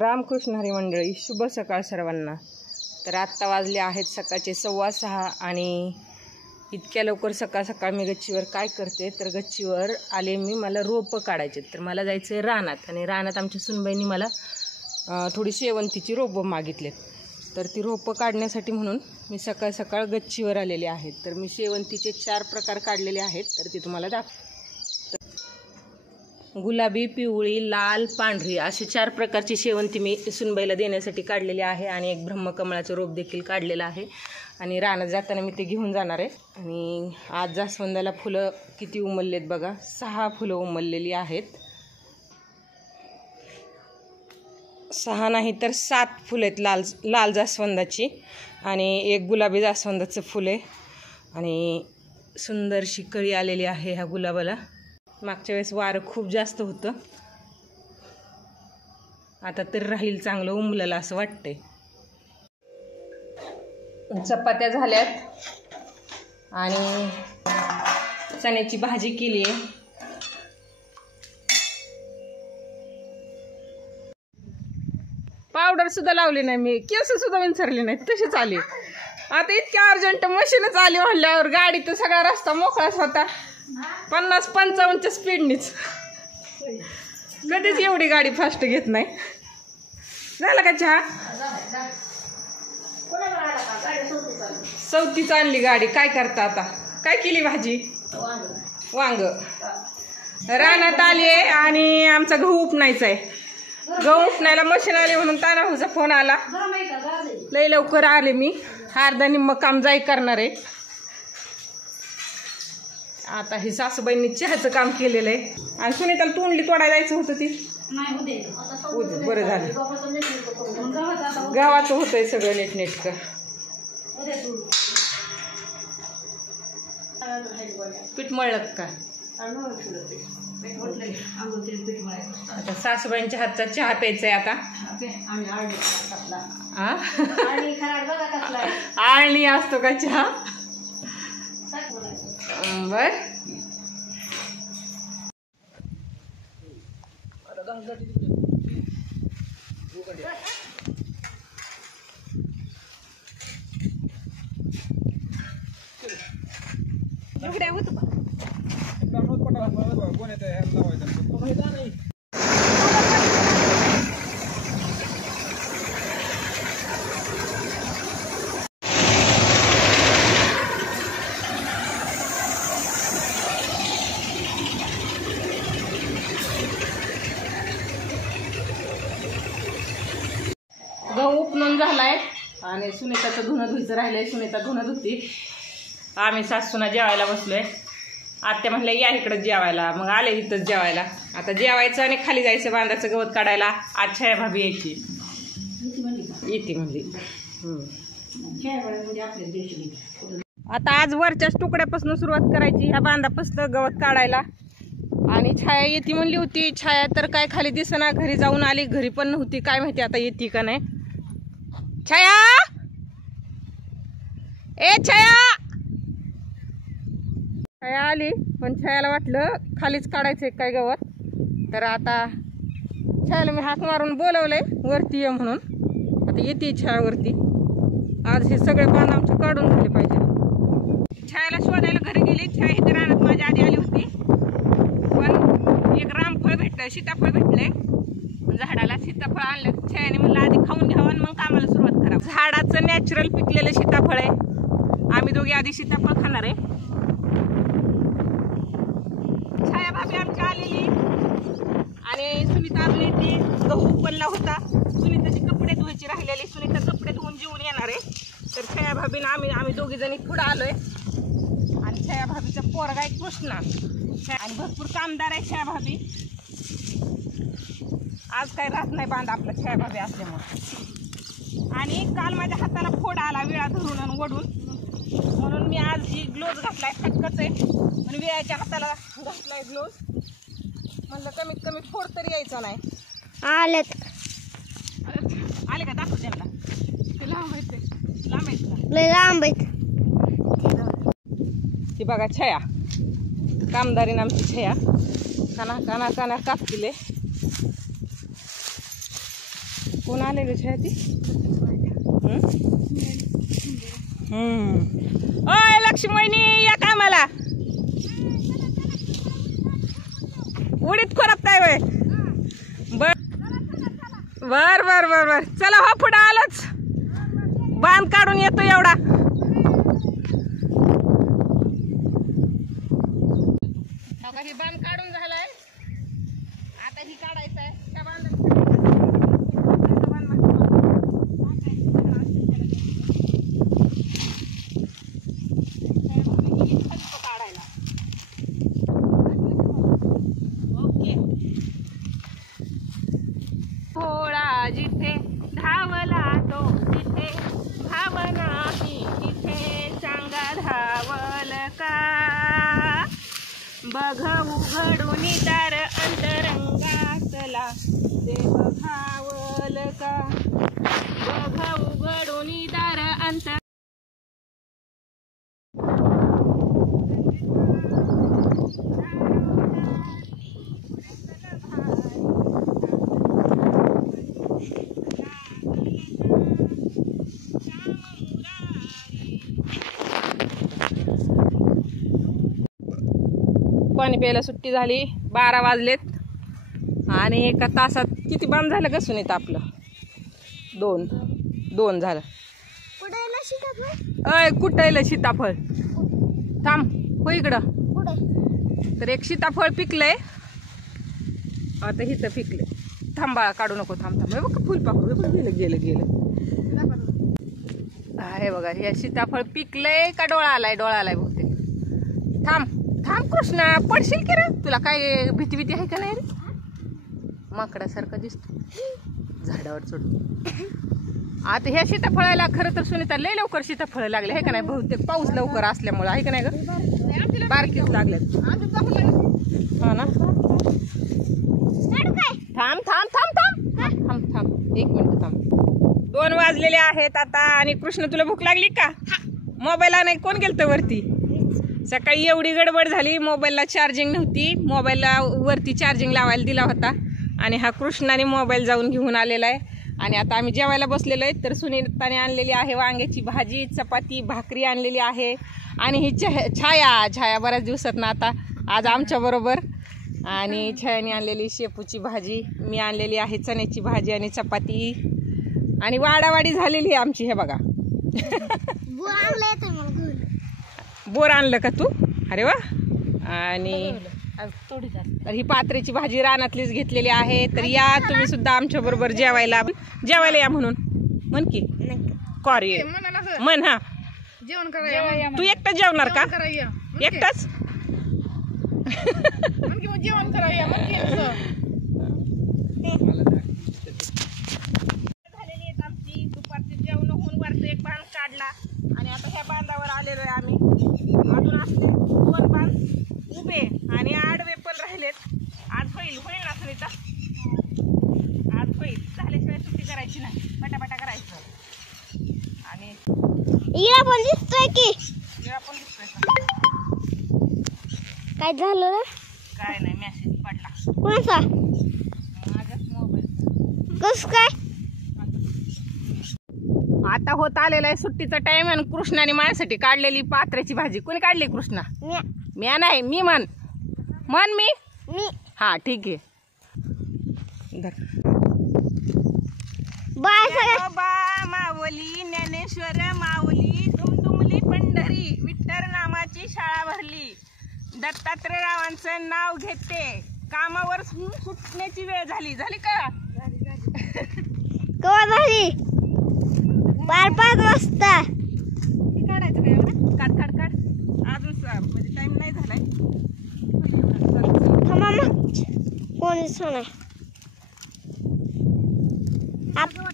रामकृष्ण हरी मंडळी, शुभ सकाळ सर्वांना। तर आत्ता वाजले आहेत सकाळचे 6:15 आणि इतक्या लवकर सकाळ सकाळ मी गच्चीवर काय करते तर गच्चीवर आले मी, मला रोपं काढायचे। तर मला जायचं आहे रानात आणि रानात आमच्या सुनबाईंनी मला थोडी शेवंतीची रोपं मागितलेत। तर ती रोपं काढण्यासाठी म्हणून मी सकाळ सकाळ गच्चीवर आलेले आहेत। तर मी शेवंतीचे 4 प्रकार काढलेले आहेत, तर ते तुम्हाला दाखवते। गुलाबी, पिवळी, लाल, पांढरी अशी 4 प्रकारची शेवंती मी सुनबाईला देण्यासाठी काढलेली आहे आणि एक ब्रह्मकमळाचं रोप देखील काढलेलं आहे आणि रानात जाताना मी ते घेऊन जाणार आहे। आणि आज जास्वंदाला फुलं किती उमललेत बघा, 6 फुलं उमललेली आहेत, 6 नाही तर 7 फुलं आहेत लाल लाल जास्वंदाची आणि एक गुलाबी जास्वंदाचं फुल आहे आणि सुंदरशी कळी आलेली आहे ह्या गुलाबाला। मागच्या वेळेस वारं खूप जास्त होतं, आता तर राहील चांगलं उमललं असं वाटतंय। चपात्या झाल्यात आणि चण्याची भाजी केली आहे। पावडर सुद्धा लावली नाही मी, केस सुद्धा विंचरली नाही, तशीच आली। आता इतक्या अर्जंट मशीनच आली म्हणल्यावर गाडी तर सगळा रस्ता मोकळाच होता, 50-55च्या स्पीडनीच। कधीच एवढी गाडी फास्ट घेत नाही। झाला का चहा? 34 आणली गाडी। काय करता आता? काय केली भाजी? वांग। रानात आली आहे आणि आमचा गहू उपणायचा आहे। गहू उपणायला मशीन आली म्हणून तानाभाऊचा फोन आला, लय लवकर आले मी, अर्धा निम्म काम जाई करणार आहे। आता ही सासूबाईंनी चहाचं काम केलेलं आहे आणि सुनीताला तोंडली तोडायला जायचं होतं, ती बरं झालं, गावाचं होतंय सगळं नीटनेटकं। पीठ मळलं का? आता सासूबाईंच्या हातचा चहा प्यायचा आहे आता। आळणी असतो का चहा? बर गहू उपणून झालाय आणि सुनीताचं धुणं धुयचं राहिलंय, सुनीता धुणं धुती। आम्ही सासूना जेवायला बसलोय। आत्या म्हणल्या या इकडं जेवायला, मग आले इथंच जेवायला। आता जेवायचं आणि खाली जायचं बांधाचं गवत काढायला। आज छाया भाभी यायची, येते म्हणली। आता आज वरच्याच तुकड्यापासून सुरुवात करायची, ह्या बांधापासून गवत काढायला। आणि छाया येते म्हणली होती, छाया तर काय खाली दिसेना, घरी जाऊन आली, घरी पण नव्हती, काय माहिती आता येते का नाही। छाया, ए छाया, छाया आली पण छायाला वाटलं खालीच काढायचंय काय गवत, तर आता छायाला मी हाक मारून बोलवलंय वरती ये म्हणून। आता येते छाया वरती। आज हे सगळे बांध आमचे काढून झाले पाहिजे। छायाला शोधायला घरी गेली, छाया इथे रानात माझ्या आधी आली होती, पण एक रामफळ भेटलं, सीताफळ भेटलंय झाडाला। सीताफळ आणलं छायाने, म्हणलं आधी खाऊन घ्यावं आणि मग कामाला सुरुवात करा। झाडाचं नॅचरल पिकलेलं सीताफळ आहे, आम्ही दोघे आधी सीताफळ खाणार आहे। छाया भाभी आमची आलेली आणि सुनीता अजून येते। गहू उपणला होता, सुनीताचे कपडे धुवायचे राहिलेले, सुनीता कपडे धुवून जेवून येणार आहे। तर छाया भाभीनं आम्ही दोघी जणी पुढं आलोय आणि छाया भाभीचा पोरगा आहे कृष्णा आणि भरपूर कामदार आहे छाया भाभी। आज काय राहत नाही बांध आपला छाया भाभी असल्यामुळे। आणि काल माझ्या हाताला फोड आला विळा धरून आणि ओढून, म्हणून मी आज ही ग्लोव्ज घातलाय, फटकच आहे आणि विळ्याच्या हाताला घातलाय ग्लोव्ज। म्हणलं कमीत कमी फोड तरी यायचा नाही। आले का दाखव त्यांना, ते लांब आहेत, लांब आहेत। ती बघा छाया, कामदारीनं आमची छाया काना काना काना कापले। कोण आले ग छाया ती? ओय लक्ष्मणी या कामाला. उडीत खोरपताय वय. बर बर बर बर बर चला हो पुढे आलोच. बांध काढून येतो एवढा. ही बांध काढून झालाय. आता ही काढायचं आहे. त्या काढायला ओके. थोडा जिथे धावला तो तिथे भावना ही तिथे सांगा धावल का. बघ उघडून दार अंतरंगातला देव भावल का. बघ उघडून दार अंतर. पाणी प्यायला सुट्टी झाली. 12 वाजलेत आणि एका तासात किती बांध झालं का सुनीता आपलं? 2 झालं. अय कुठायला सीताफळ थांब हो इकडं. तर एक सीताफळ पिकलंय आता हिथं पिकलंय. थांबाळा काढू नको. थांब थांब बघ फुल पाकळू गेलं गेलं गेलं आहे बघा. हे सीताफळ पिकलंय का डोळा आलाय? डोळा आलाय बहुतेक. थांब थांब कृष्णा पडशील की रे. तुला काय भीती भीती आहे का नाही रे? माकडासारखं दिसतो झाडावर चढून. आता ह्या सीताफळाला खरं तर सुनीता लय लवकर सीताफळ लागले आहे का नाही? बहुतेक पाऊस लवकर असल्यामुळे आहे का नाही ग? बारकीच लागल्यात हा ना. थांब थांब थांब थांब थांब थांब 1 मिनिट थांब. 2 वाजलेले आहेत आता. आणि कृष्ण तुला भूक लागली का? मोबाईल आणाय कोण गेलतं वरती? सकाळी एवढी गडबड झाली. मोबाईलला चार्जिंग नव्हती. मोबाईलला वरती चार्जिंग लावायला दिला होता आणि हा कृष्णाने मोबाईल जाऊन घेऊन आलेला आहे. आणि आता आम्ही जेवायला बसलेलो आहे. तर सुनीताने आणलेली आहे वांग्याची भाजी, चपाती, भाकरी आणलेली आहे. आणि ही छाया बऱ्याच दिवसात ना आता आज आमच्या बरोबर. आणि छायाने आणलेली शेपूची भाजी, मी आणलेली आहे चण्याची भाजी आणि चपाती. आणि वाडावाडी झालेली आहे आमची. हे बघा बोर आणलं का तू? अरे वा. आणि तर ही पात्र्याची भाजी रानातलीच घेतलेली आहे. तर या तुम्ही सुद्धा आमच्या बरोबर जेवायला या म्हणून म्हण की कॉरी म्हण. हा जेवण करा. तू एकटाच जेवणार का? एकटाच जेवण करा. झालेली आहेत आमची दुपारची जेवण होऊन वरचं एक बांध काढला. आणि आता ह्या बांधावर आलेलो आहे आम्ही. अजून असले 2 बांध उभे आणि आडवे पण राहिलेत. आज होईल ना सुनीता? आज होईल. झाल्याशिवाय सुट्टी करायची नाही. पटापटा करायचं. आणि इरा पण दिसतोय की काय झालं? काय नाही मेसेज पडला. कोणाचा? माझ्याच मोबाईल. कस काय? आता होत आलेला आहे सुट्टीचा टाइम. आणि कृष्णाने माझ्यासाठी काढलेली पात्र्याची भाजी. कोणी काढली? कृष्णा. मी नाही मी म्हण मी. हा ठीक आहे. बा मावली ज्ञानेश्वर माऊली दुमदुमली पंढरी विठ्ठल नामाची शाळा भरली. दत्तात्रयरावांचं नाव घेते. कामावर सुटण्याची वेळ झाली. झाली का? केव्हा झाली? 5 वाजता. काढायचं काय एवढं? काढ अजून म्हणजे टाइम नाही झालाय. थांबा मग कोणी सोना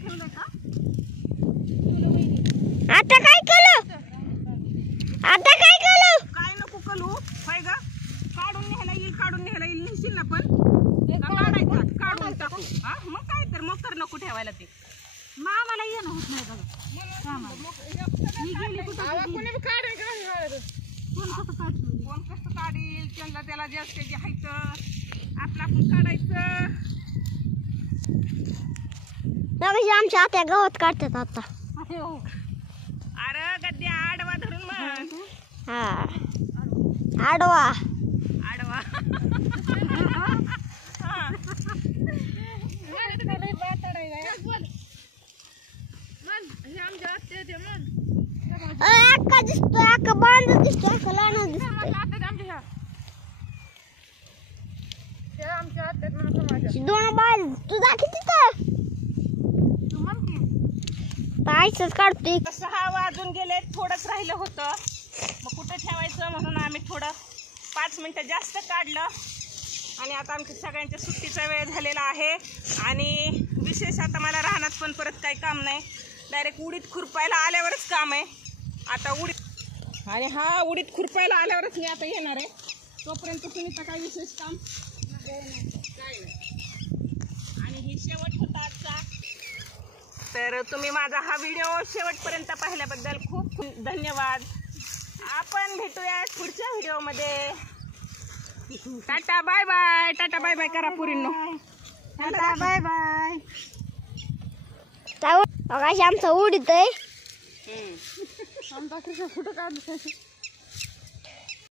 ठेवलं का? आता काय केलं? काय नको कलू होय ग. काढून न्यायला येईल निघशील ना पण काढायचं काढून टाकू. हा मग काय तर मग कर नको ठेवायला ते. मामाला येणं होत नाही बघा. कोण कसं काढील? त्याला जास्त जे हायचं आपलं आपण काढायचं. मगाशी आमच्या आत्या गवत काढतात आता. अरे गद्या आडवा धरून म्हण. हा आडवा. आडवा. अक्का दिसतोय, अक्का बांध दिसतोय, अक्का लहान दिसतोय. दोन बाल तुझा किती तर पायच काढतोय. 6 वाजून गेले, थोडंच राहिलं होतं. मग कुठं ठेवायचं म्हणून आम्ही थोडं 5 मिनिटं जास्त काढलं. आणि आता आमच्या सगळ्यांच्या सुट्टीचा वेळ झालेला आहे. आणि विशेष आता मला राहण्यात पण परत काही काम नाही. डायरेक्ट उडीद खुरपायला आल्यावरच काम आहे. आता उडीद आणि हा उडीद खुरपायला आल्यावरच मी आता येणार आहे. तोपर्यंत सुनीता काय विशेष काम काय नाही. आणि ही शेवट होता आजचा. तर तुम्ही माझा हा व्हिडिओ शेवटपर्यंत पाहिल्याबद्दल खूप खूप धन्यवाद. आपण भेटूया पुढच्या व्हिडिओमध्ये. Tata bye bye. Tata bye bye करा पुरींनो. Tata bye bye. मगाशी आमचा उडीत आहे. आमचा फोटो काढ.